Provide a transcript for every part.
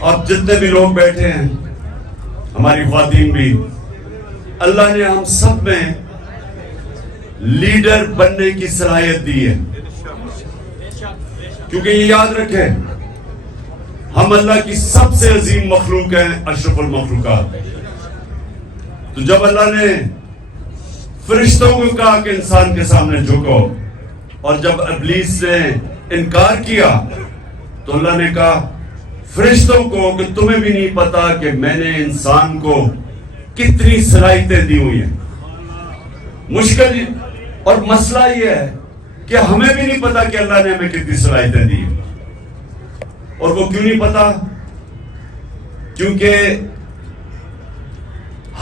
اب جتنے بھی لوگ بیٹھے ہیں، ہماری خواتین بھی، اللہ نے ہم سب میں لیڈر بننے کی صلاحیت دی ہے. کیونکہ یہ یاد رکھیں، ہم اللہ کی سب سے عظیم مخلوق ہیں، اشرف المخلوقات. تو جب اللہ نے فرشتوں کو کہا کہ انسان کے سامنے جھکو، اور جب ابلیس نے انکار کیا تو اللہ نے کہا فرشتوں کو کہ تمہیں بھی نہیں پتا کہ میں نے انسان کو کتنی صلاحیتیں دی ہوئی ہیں. مشکل اور مسئلہ یہ ہے کہ ہمیں بھی نہیں پتا کہ اللہ نے ہمیں کتنی صلاحیتیں دی ہیں. اور وہ کیوں نہیں پتا؟ کیونکہ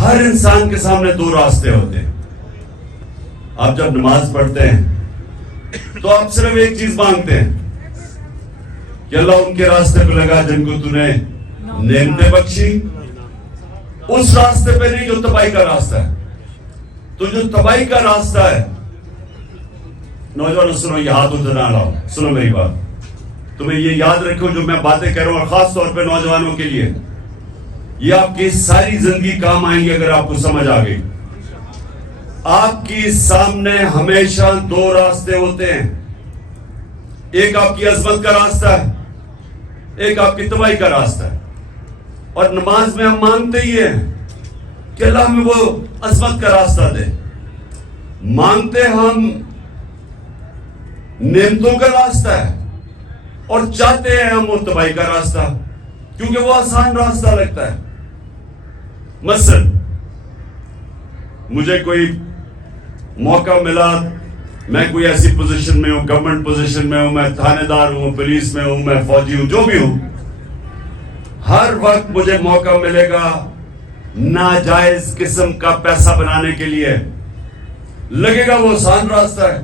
ہر انسان کے سامنے دو راستے ہوتے ہیں. آپ جب نماز پڑھتے ہیں تو آپ صرف ایک چیز مانگتے ہیں کہ اللہ ان کے راستے پہ لگا جن کو تو نے نعمتیں بخشی. اس راستے پہ نہیں جو تباہی کا راستہ ہے. تو جو تباہی کا راستہ ہے، نوجوانوں سنو، یہ ہاتھ ادھر نہ لاؤ، سنو میری بات. تمہیں یہ یاد رکھو جو میں باتیں کہہ رہا ہوں، اور خاص طور پہ نوجوانوں کے لیے یہ آپ کی ساری زندگی کام آئیں گی اگر آپ کو سمجھ آ گئی. آپ کی سامنے ہمیشہ دو راستے ہوتے ہیں. ایک آپ کی عظمت کا راستہ ہے، ایک آپ کی تباہی کا راستہ ہے. اور نماز میں ہم مانگتے ہی ہیں کہ اللہ ہمیں وہ عظمت کا راستہ دے. مانگتے ہم نعمتوں کا راستہ ہے اور چاہتے ہیں ہم وہ تباہی کا راستہ، کیونکہ وہ آسان راستہ لگتا ہے. مثلا مجھے کوئی موقع ملا، میں کوئی ایسی پوزیشن میں ہوں، گورنمنٹ پوزیشن میں ہوں، میں تھانے دار ہوں، پولیس میں ہوں، میں فوجی ہوں، جو بھی ہوں، ہر وقت مجھے موقع ملے گا ناجائز قسم کا پیسہ بنانے کے لیے. لگے گا وہ آسان راستہ ہے،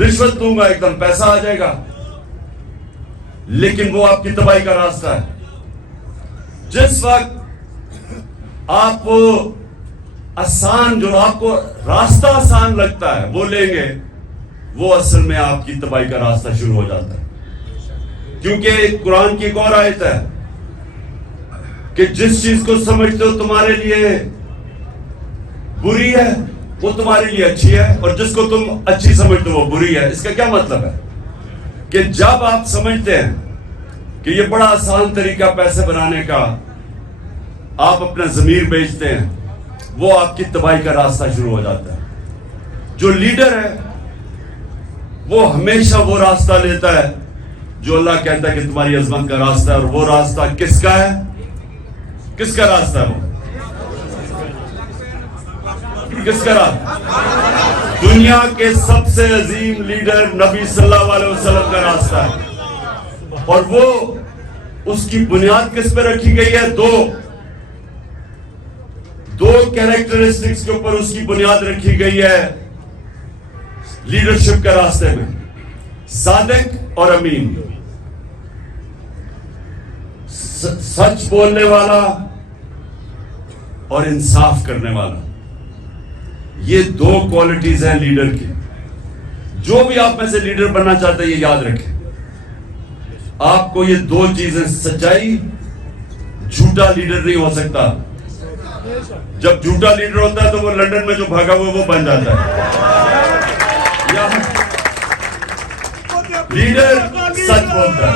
رشوت دوں گا ایک دم پیسہ آ جائے گا، لیکن وہ آپ کی تباہی کا راستہ ہے. جس وقت آپ وہ آسان، جو آپ کو راستہ آسان لگتا ہے وہ لیں گے، وہ اصل میں آپ کی تباہی کا راستہ شروع ہو جاتا ہے. کیونکہ قرآن کی ایک اور آیت ہے کہ جس چیز کو سمجھتے ہو تمہارے لیے بری ہے وہ تمہارے لیے اچھی ہے، اور جس کو تم اچھی سمجھتے ہو وہ بری ہے. اس کا کیا مطلب ہے؟ کہ جب آپ سمجھتے ہیں کہ یہ بڑا آسان طریقہ پیسے بنانے کا، آپ اپنا ضمیر بیچتے ہیں، وہ آپ کی تباہی کا راستہ شروع ہو جاتا ہے. جو لیڈر ہے وہ ہمیشہ وہ راستہ لیتا ہے جو اللہ کہتا ہے کہ تمہاری عظمت کا راستہ ہے. اور وہ راستہ کس کا ہے؟ کس کا راستہ ہے؟ وہ کس کا راستہ؟ دنیا کے سب سے عظیم لیڈر نبی صلی اللہ علیہ وسلم کا راستہ ہے. اور وہ اس کی بنیاد کس پہ رکھی گئی ہے؟ دو کیریکٹرسٹکس کے اوپر اس کی بنیاد رکھی گئی ہے لیڈرشپ کے راستے میں: صادق اور امین. سچ بولنے والا اور انصاف کرنے والا. یہ دو کوالٹیز ہیں لیڈر کی. جو بھی آپ میں سے لیڈر بننا چاہتے ہیں یہ یاد رکھیں، آپ کو یہ دو چیزیں، سچائی، جھوٹا لیڈر نہیں ہو سکتا. جب جھوٹا لیڈر ہوتا ہے تو وہ لندن میں جو بھاگا ہوا وہ بن جاتا ہے. لیڈر سچ بولتا ہے.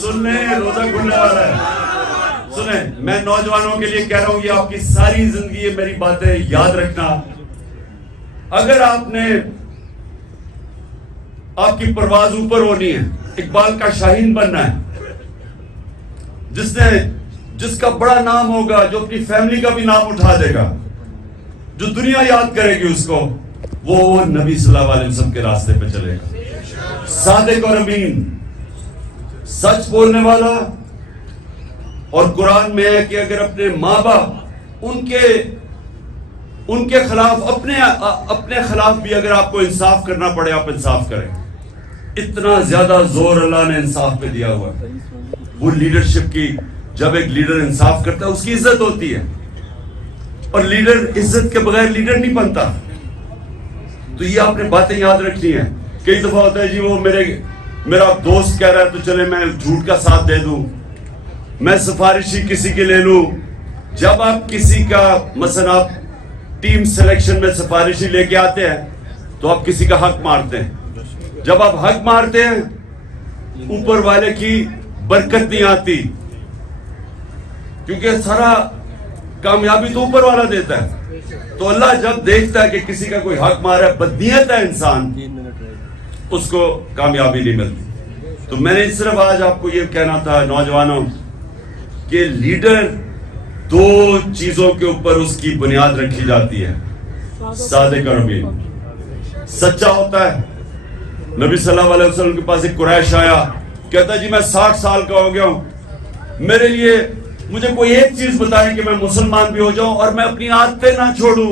سنیں، روزہ کھلنے والا ہے. سنیں، میں نوجوانوں کے لیے کہہ رہا ہوں، یہ آپ کی ساری زندگی یہ میری باتیں یاد رکھنا. اگر آپ کی پرواز اوپر ہونی ہے، اقبال کا شاہین بننا ہے، جس کا بڑا نام ہوگا، جو اپنی فیملی کا بھی نام اٹھا دے گا، جو دنیا یاد کرے گی اس کو، وہ نبی صلی اللہ علیہ وسلم کے راستے پہ چلے گا. صادق اور امین، سچ بولنے والا. اور قرآن میں ہے کہ اگر اپنے ماں باپ ان کے خلاف، اپنے خلاف بھی اگر آپ کو انصاف کرنا پڑے، آپ انصاف کریں. اتنا زیادہ زور اللہ نے انصاف پہ دیا ہوا ہے. وہ لیڈرشپ کی، جب ایک لیڈر انصاف کرتا ہے اس کی عزت ہوتی ہے، اور لیڈر عزت کے بغیر لیڈر نہیں بنتا. تو یہ آپ نے باتیں یاد رکھنی ہیں کہ کئی دفعہ ہوتا ہے جی وہ میرا دوست کہہ رہا ہے تو چلے میں جھوٹ کا ساتھ دے دوں, میں سفارشی کسی کے لے لوں. جب آپ کسی کا مثلا آپ ٹیم سلیکشن میں سفارشی لے کے آتے ہیں تو آپ کسی کا حق مارتے ہیں. جب آپ حق مارتے ہیں اوپر والے کی برکت نہیں آتی, کیونکہ سارا کامیابی تو اوپر والا دیتا ہے. تو اللہ جب دیکھتا ہے کہ کسی کا کوئی حق مارا ہے, بدنیت ہے انسان, اس کو کامیابی نہیں ملتی. تو میں نے صرف آج آپ کو یہ کہنا تھا نوجوانوں کہ لیڈر دو چیزوں کے اوپر اس کی بنیاد رکھی جاتی ہے. صادق اور امین, سچا ہوتا ہے. نبی صلی اللہ علیہ وسلم کے پاس ایک قریش آیا, کہتا جی میں 60 سال کا ہو گیا ہوں, میرے لیے مجھے کوئی ایک چیز بتائیں کہ میں مسلمان بھی ہو جاؤں اور میں اپنی عادتیں نہ چھوڑوں.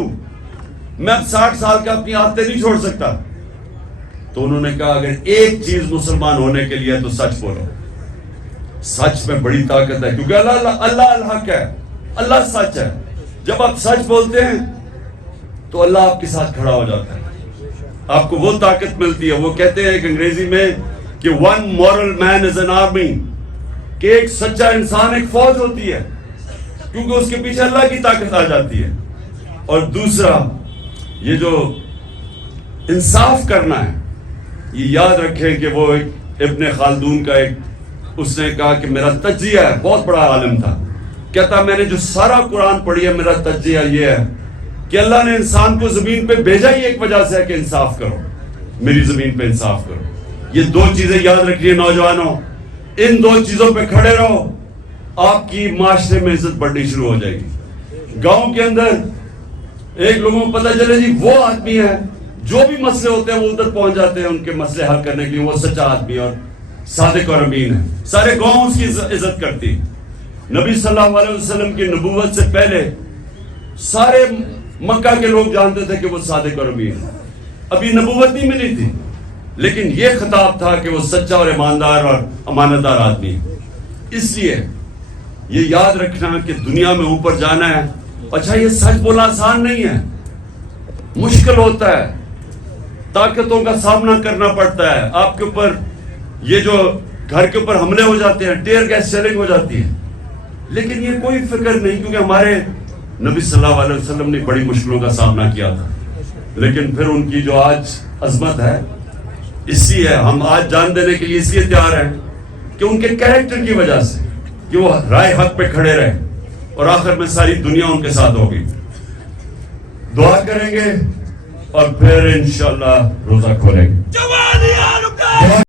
میں اب 60 سال کا اپنی عادتیں نہیں چھوڑ سکتا. تو انہوں نے کہا اگر ایک چیز مسلمان ہونے کے لیے تو سچ بولو. سچ میں بڑی طاقت ہے, کیونکہ اللہ الحق ہے, اللہ سچ ہے. جب آپ سچ بولتے ہیں تو اللہ آپ کے ساتھ کھڑا ہو جاتا ہے, آپ کو وہ طاقت ملتی ہے. وہ کہتے ہیں ایک انگریزی میں کہ one moral man is an army, کہ ایک سچا انسان ایک فوج ہوتی ہے, کیونکہ اس کے پیچھے اللہ کی طاقت آ جاتی ہے. اور دوسرا یہ جو انصاف کرنا ہے, یہ یاد رکھیں کہ وہ ایک ابن خلدون کا اس نے کہا کہ میرا تجزیہ ہے, بہت بڑا عالم تھا, کہتا میں نے جو سارا قرآن پڑھی ہے میرا تجزیہ یہ ہے کہ اللہ نے انسان کو زمین پہ بھیجا ہی ایک وجہ سے ہے کہ انصاف کرو, میری زمین پہ انصاف کرو. یہ دو چیزیں یاد رکھیے نوجوانوں, ان دو چیزوں پہ کھڑے رہو, آپ کی معاشرے میں عزت بڑھنی شروع ہو جائے گی. گاؤں کے اندر ایک لوگوں کو پتہ چلے جی وہ آدمی ہے, جو بھی مسئلے ہوتے ہیں وہ ادھر پہنچ جاتے ہیں ان کے مسئلے حل کرنے کے لیے, وہ سچا آدمی اور صادق اور امین ہے. سارے گاؤں اس کی عزت کرتی. نبی صلی اللہ علیہ وسلم کی نبوت سے پہلے سارے مکہ کے لوگ جانتے تھے کہ وہ صادق اور امین ہے. ابھی نبوت نہیں ملی تھی, لیکن یہ خطاب تھا کہ وہ سچا اور ایماندار اور امانتدار آدمی ہے. اس لیے یہ یاد رکھنا کہ دنیا میں اوپر جانا ہے. اچھا یہ سچ بولنا آسان نہیں ہے, مشکل ہوتا ہے, طاقتوں کا سامنا کرنا پڑتا ہے. آپ کے اوپر یہ جو گھر کے اوپر حملے ہو جاتے ہیں, ٹیئر گیس شیلنگ ہو جاتی ہے, لیکن یہ کوئی فکر نہیں, کیونکہ ہمارے نبی صلی اللہ علیہ وسلم نے بڑی مشکلوں کا سامنا کیا تھا. لیکن پھر ان کی جو آج عظمت ہے, اس لیے ہم آج جان دینے کے لیے اس لیے تیار ہیں کہ ان کے کیریکٹر کی وجہ سے کہ وہ رائے حق پہ کھڑے رہے, اور آخر میں ساری دنیا ان کے ساتھ ہوگی. دعا کریں گے اور پھر انشاءاللہ روزہ کھولیں گے.